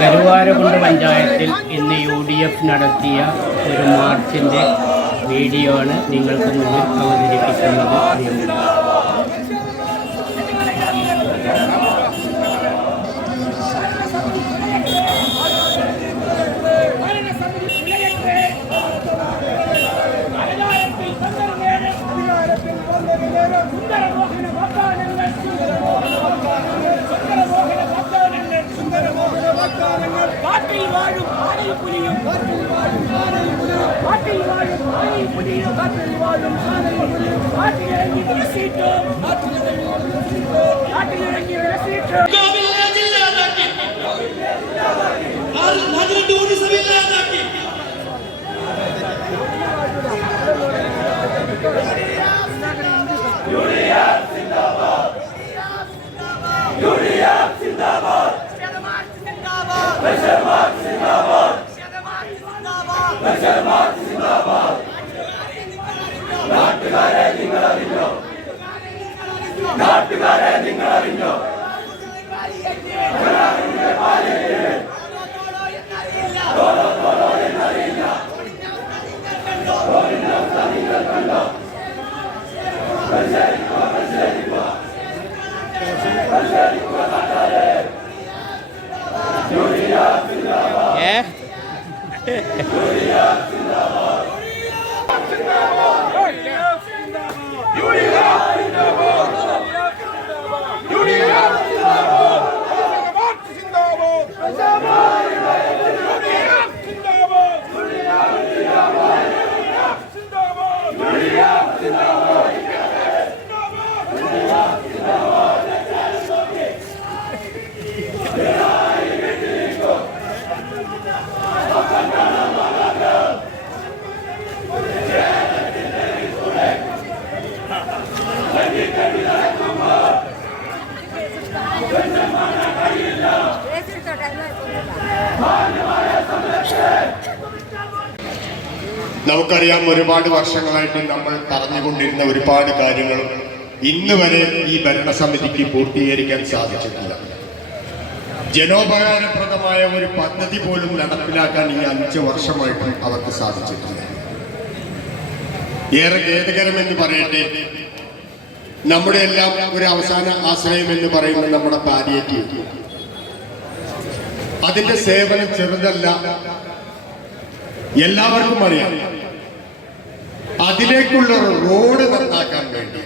കരുവാരകുണ്ട് പഞ്ചായത്തിൽ ഇന്ന് U D F നടത്തിയ ഒരു മാർച്ചിന്റെ വീഡിയോ ആണ് നിങ്ങൾക്ക് മുന്നിൽ അവതരിപ്പിക്കുന്നത്. വാഴും ആനയിൽ പുലിയും കാട്ടിൽ വാഴും ആനയിൽ പുലിയും കാട്ടിലിറങ്ങി വിലസിയിട്ട് കാട്ടിലിറങ്ങി വിലസിയിട്ട് കാട്ടിലിറങ്ങി വിലസിയിട്ട് നമുക്കറിയാം ഒരുപാട് വർഷങ്ങളായിട്ട് നമ്മൾ പറഞ്ഞുകൊണ്ടിരുന്ന ഒരുപാട് കാര്യങ്ങൾ ഇന്ന് വരെ ഈ ഭരണസമിതിക്ക് പൂർത്തീകരിക്കാൻ സാധിച്ചിട്ടില്ല. ജനോപകാരപ്രദമായ ഒരു പദ്ധതി പോലും നടപ്പിലാക്കാൻ ഈ അഞ്ച് വർഷമായിട്ട് അവർക്ക് സാധിച്ചിട്ടില്ല. ഏറെ ഖേദകരമെന്ന് പറയട്ടെ നമ്മുടെ എല്ലാം ഒരു അവസാന ആശ്രയം എന്ന് പറയുന്നത് നമ്മുടെ പാലിയേറ്റീവ് അതിന്റെ സേവനം ചെറുതല്ല എല്ലാവർക്കും അറിയാം. അതിലേക്കുള്ള റോഡ് നന്നാക്കാൻ വേണ്ടി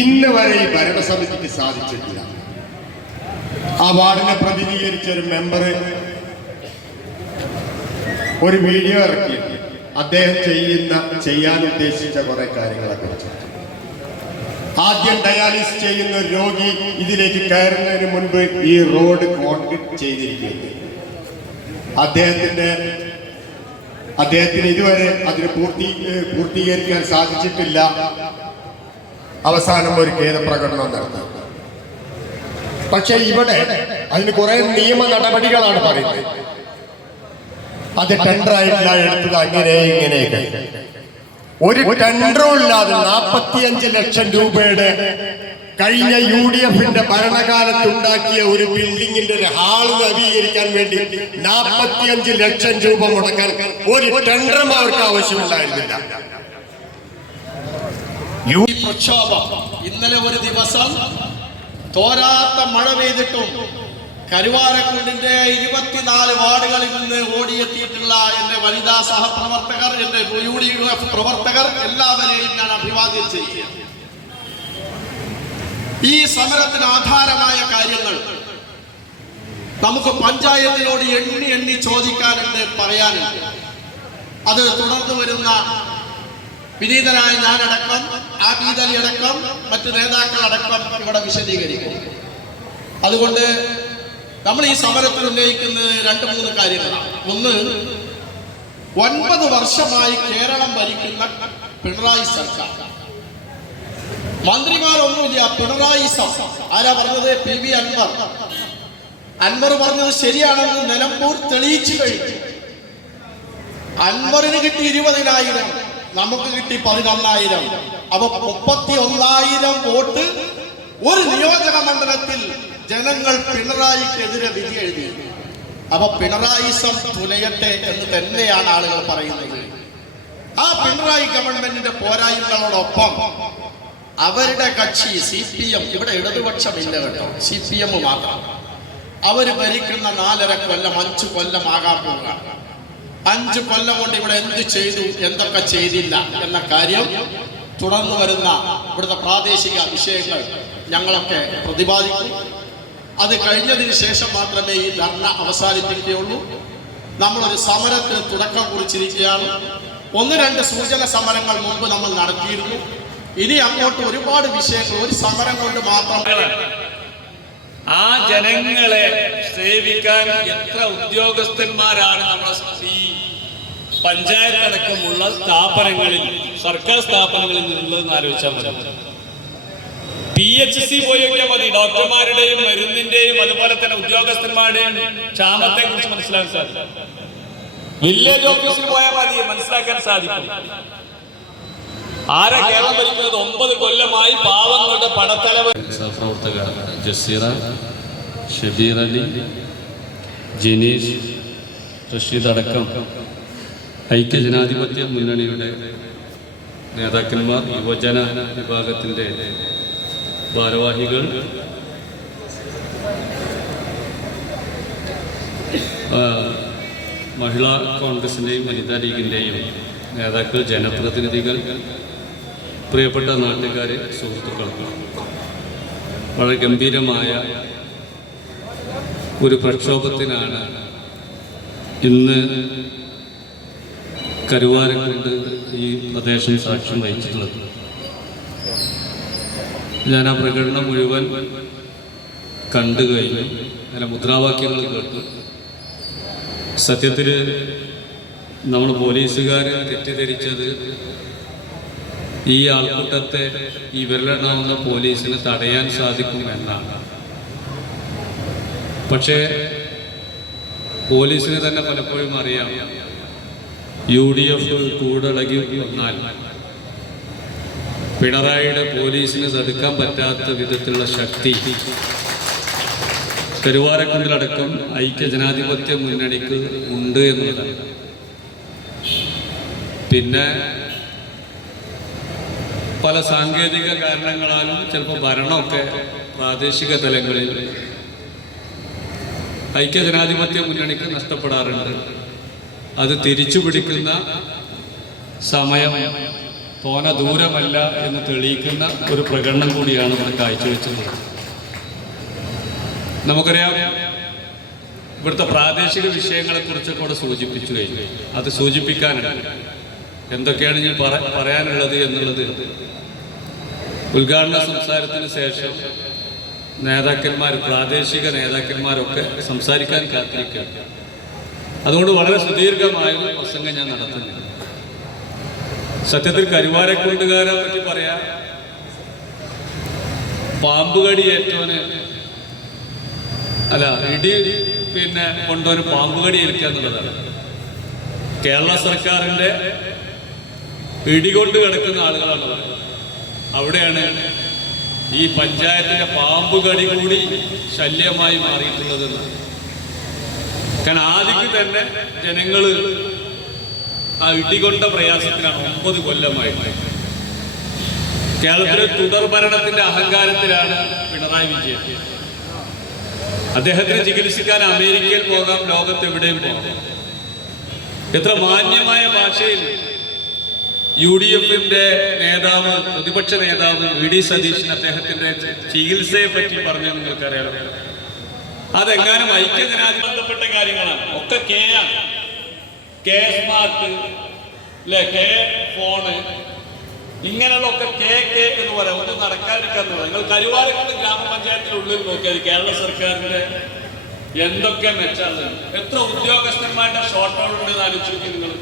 ഇന്ന് വരെ ഈ ഭരണസമിതിക്ക് സാധിച്ചിട്ടില്ല. ആ വാർഡിനെ പ്രതിനിധീകരിച്ച ഒരു മെമ്പർ ഒരു വീഡിയോ ഇറക്കി. അദ്ദേഹം ചെയ്യുന്ന ചെയ്യാൻ ഉദ്ദേശിച്ച കുറെ കാര്യങ്ങളെ കുറിച്ച്. ആദ്യം ഡയാലിസിസ് ചെയ്യുന്ന രോഗി ഇതിലേക്ക് കയറുന്നതിന് മുൻപ് ഈ റോഡ് കോൺക്രീറ്റ് ചെയ്തിരിക്കുന്നു അദ്ദേഹത്തിന്റെ അദ്ദേഹത്തിന് ഇതുവരെ അതിന് പൂർത്തി പൂർത്തീകരിക്കാൻ സാധിച്ചിട്ടില്ല. അവസാനം ഒരു ഖേദ പ്രകടനം നടത്തി. പക്ഷെ ഇവിടെ അതിന് കുറെ നിയമ നടപടികളാണ് പറയുന്നത്. അത് ടെൻഡർ ആയിട്ടില്ല എടുത്തത് അങ്ങനെ ഇങ്ങനെയൊക്കെ. ഒരു ടെൻഡറും ഇല്ലാതെ നാൽപ്പത്തിയഞ്ച് ലക്ഷം രൂപയുടെ കഴിഞ്ഞ യു ഡി എഫിന്റെ ഭരണകാലത്ത് ഉണ്ടാക്കിയ ഒരു ബിൽഡിങ്ങിന്റെ ഒരു ഹാൾ നവീകരിക്കാൻ വേണ്ടി നാൽപ്പത്തിയഞ്ച് ലക്ഷം രൂപ മുടക്കാൻ ഒരു ടെൻഡറും അവർക്ക് ആവശ്യമുണ്ടായിരുന്നില്ല. പ്രക്ഷോഭം ഇന്നലെ ഒരു ദിവസം തോരാത്ത മഴ പെയ്തിട്ടും കരുവാരക്കുണ്ടിന്റെ ഇരുപത്തിനാല് വാർഡുകളിൽ നിന്ന് ഓടിയെത്തിയിട്ടുള്ള എന്റെ വനിതാ സഹപ്രവർത്തകർ എന്റെ യു ഡി എഫ് പ്രവർത്തകർ എല്ലാവരെയും ഞാൻ അഭിവാദ്യം ചെയ്യുകയാണ്. ഈ സമരത്തിന് ആധാരമായ കാര്യങ്ങൾ നമുക്ക് പഞ്ചായത്തിനോട് എണ്ണി എണ്ണി ചോദിക്കാനുണ്ട് പറയാനുണ്ട്. അത് തുടർന്ന് വരുന്ന വിനീതനായ ഞാനടക്കം ആബീദലി അടക്കം മറ്റു നേതാക്കളടക്കം ഇവിടെ വിശദീകരിക്കും. അതുകൊണ്ട് നമ്മൾ ഈ സമരത്തിൽ ഉന്നയിക്കുന്നത് രണ്ട് മൂന്ന് കാര്യങ്ങളാണ്. ഒന്ന് ഒൻപത് വർഷമായി കേരളം ഭരിക്കുന്ന പിണറായി സർക്കാർ. മന്ത്രിമാരൊന്നുമില്ല പിണറായി സം. ആരാ പറഞ്ഞത്? P V Anwar. അൻവർ പറഞ്ഞത് ശരിയാണെന്ന് നിലമ്പൂർ തെളിയിച്ചു കഴിഞ്ഞു. അൻവറിന് കിട്ടി ഇരുപതിനായിരം. നമുക്ക് കിട്ടി പതിനൊന്നായിരം. അപ്പൊ മുപ്പത്തി ഒന്നായിരം വോട്ട് ഒരു നിയോജക മണ്ഡലത്തിൽ ജനങ്ങൾ പിണറായിക്കെതിരെ വിധി എഴുതി. അപ്പൊ പിണറായിസം തുലയട്ടെ എന്ന് തന്നെയാണ് ആളുകൾ പറയുന്നത്. ആ പിണറായി ഗവൺമെന്റിന്റെ പോരായ്മകളോടൊപ്പം അവരുടെ കക്ഷി സി പി എം ഇവിടെ ഇടതുപക്ഷമില്ല കേട്ടോ. സി പി എം മാത്രം. അവർ ഭരിക്കുന്ന നാലര കൊല്ലം അഞ്ചു കൊല്ലം ആകാൻ പോവുക അഞ്ചു കൊല്ലം കൊണ്ട് ഇവിടെ എന്ത് ചെയ്തു എന്തൊക്കെ ചെയ്തില്ല എന്ന കാര്യം തുടർന്നു വരുന്ന ഇവിടുത്തെ പ്രാദേശിക വിഷയങ്ങൾ ഞങ്ങളൊക്കെ പ്രതിപാദിക്കും. അത് കഴിഞ്ഞതിന് ശേഷം മാത്രമേ ഈ ധർണ അവസാനിപ്പിക്കുകയുള്ളൂ. നമ്മളൊരു സമരത്തിന് തുടക്കം കുറിച്ചിരിക്കുകയാണ്. ഒന്ന് രണ്ട് സൂചന സമരങ്ങൾ മുമ്പ് നമ്മൾ നടത്തിയിരുന്നു. ഇനി അങ്ങോട്ട് ഒരുപാട് വിഷയങ്ങൾ ഒരു സമരം കൊണ്ട് മാത്രം ആ ജനങ്ങളെ സേവിക്കാൻ എത്ര ഉദ്യോഗസ്ഥന്മാരാണ് നമ്മുടെ ഈ പഞ്ചായത്ത് അടക്കമുള്ള സ്ഥാപനങ്ങളിൽ സർക്കാർ സ്ഥാപനങ്ങളിൽ നിന്നുള്ളതെന്ന് ആലോചിച്ചാൽ മതി. പി എച്ച് സി പോയൊക്കെ മതി. ഡോക്ടർമാരുടെയും മരുന്നിന്റെയും അതുപോലെ തന്നെ ഉദ്യോഗസ്ഥന്മാരുടെയും ക്ഷാമത്തെ കുറിച്ച് മനസ്സിലാക്കാൻ സാധിക്കും. വില്ലേജ് ഓഫീസിൽ പോയാൽ മതി. മനസ്സിലാക്കാൻ സാധിക്കും. ആരാ കേരളം ഭരിക്കുന്നത്? ഒമ്പത് കൊല്ലമായി പാവങ്ങളുടെ പടത്തലവൻ. സഹപ്രവർത്തക ജസീറ ഷബീർ അലി ജിനീഷ് റഷീദ് അടക്കം ഐക്യജനാധിപത്യ മുന്നണിയുടെ നേതാക്കന്മാർ യുവജന വിഭാഗത്തിന്റെ ഭാരവാഹികൾ മഹിളാ കോൺഗ്രസിന്റെയും വനിതാ ലീഗിന്റെയും നേതാക്കൾ ജനപ്രതിനിധികൾ പ്രിയപ്പെട്ട നാട്ടുകാരെ സുഹൃത്തുക്കൾ വളരെ ഗംഭീരമായ ഒരു പ്രക്ഷോഭത്തിനാണ് ഇന്ന് കരുവാരക്കുണ്ട് ഈ പ്രദേശം സാക്ഷ്യം വഹിച്ചിട്ടുള്ളത്. ഞാൻ ആ പ്രകടനം മുഴുവൻ കണ്ടു കഴിഞ്ഞു. അങ്ങനെ മുദ്രാവാക്യങ്ങൾ കേട്ടു. സത്യത്തിൽ നമ്മൾ പോലീസുകാർ തെറ്റിദ്ധരിച്ചത് ഈ ആൾക്കൂട്ടത്തെ ഈ വിരലെണ്ണാവുന്ന പോലീസിന് തടയാൻ സാധിക്കും എന്നാണ്. പക്ഷേ പോലീസിന് തന്നെ പലപ്പോഴും അറിയാം. യു ഡി എഫ് കൂടളകി വന്നാൽ പിണറായിയുടെ പോലീസിന് തടുക്കാൻ പറ്റാത്ത വിധത്തിലുള്ള ശക്തി കരുവാരക്കുണ്ടിലടക്കം ഐക്യ ജനാധിപത്യ മുന്നണിക്ക് ഉണ്ട് എന്നുള്ളതാണ്. പിന്നെ പല സാങ്കേതിക കാരണങ്ങളാലും ചിലപ്പോൾ ഭരണമൊക്കെ പ്രാദേശിക തലങ്ങളിൽ ഐക്യജനാധിപത്യ മുന്നണിക്ക് നഷ്ടപ്പെടാറുണ്ട്. അത് തിരിച്ചു പിടിക്കുന്ന സമയം തോന ദൂരമല്ല എന്ന് തെളിയിക്കുന്ന ഒരു പ്രകടനം കൂടിയാണ് ഇവിടെ കാഴ്ചവെച്ചത്. നമുക്കറിയാം ഇവിടുത്തെ പ്രാദേശിക വിഷയങ്ങളെക്കുറിച്ചൊക്കെ കൂടെ സൂചിപ്പിച്ചു കഴിഞ്ഞു. അത് സൂചിപ്പിക്കാനുണ്ട്. എന്തൊക്കെയാണ് ഞാൻ പറ പറയാനുള്ളത് എന്നുള്ളത്? ഉദ്ഘാടന സംസാരത്തിന് ശേഷം നേതാക്കന്മാർ പ്രാദേശിക നേതാക്കന്മാരൊക്കെ സംസാരിക്കാൻ കാത്തിരിക്കുക. അതുകൊണ്ട് വളരെ സുദീർഘമായ ഒരു പ്രസംഗം ഞാൻ നടത്തുന്നില്ല സത്യത്തിൽ കരുവാരക്കൊണ്ടുകാരെ പറ്റി പറയാം. പാമ്പുകടി ഏറ്റവന് അല്ല ഇടി പിന്നെ കൊണ്ടവന് പാമ്പുകടി ഏൽക്കുക എന്നുള്ളതാണ്. കേരള സർക്കാരിന്റെ ഇടികൊണ്ട് കിടക്കുന്ന ആളുകളാണ് അവിടെയാണ് ഈ പഞ്ചായത്തിന്റെ പാമ്പ് കടി കൂടി ശല്യമായി മാറിയിട്ടുള്ളത് കാരണം ആദ്യം തന്നെ ജനങ്ങൾ ആ ഇടികൊണ്ട പ്രയാസത്തിലാണ് ഒമ്പത് കൊല്ലമായി. കേരളത്തിലെ തുടർ ഭരണത്തിന്റെ അഹങ്കാരത്തിലാണ് പിണറായി വിജയൻ. അദ്ദേഹത്തിന് ചികിത്സിക്കാൻ അമേരിക്കയിൽ പോകാം ലോകത്ത് എവിടെയും എത്ര മാന്യമായ ഭാഷയിൽ യു ഡി എഫിന്റെ നേതാവ് പ്രതിപക്ഷ നേതാവ് വി ഡി സതീശൻ അദ്ദേഹത്തിന്റെ ചികിത്സയെ പറ്റി പറഞ്ഞു നിങ്ങൾക്കറിയാലോ. അതെങ്ങാനും ഐക്യജനാധി ബന്ധപ്പെട്ട കാര്യങ്ങളാണ്. ഒക്കെ കെ ആണ്. സ്മാർട്ട് അല്ലെ കെ ഫോണ് ഇങ്ങനെയുള്ള ഒക്കെ കെ കെ എന്ന് പറയാം. ഒന്നും നടക്കാതിരിക്കാന്നുള്ളത് നിങ്ങൾ കരുവാരക്കുണ്ട് ഗ്രാമപഞ്ചായത്തിനുള്ളിൽ നോക്കിയാൽ കേരള സർക്കാരിന്റെ എന്തൊക്കെ മെച്ചാണ് എത്ര ഉദ്യോഗസ്ഥന്മാരുടെ ഷോർട്ട് ഉണ്ട് എന്ന് ആലോചിച്ചു നിങ്ങൾ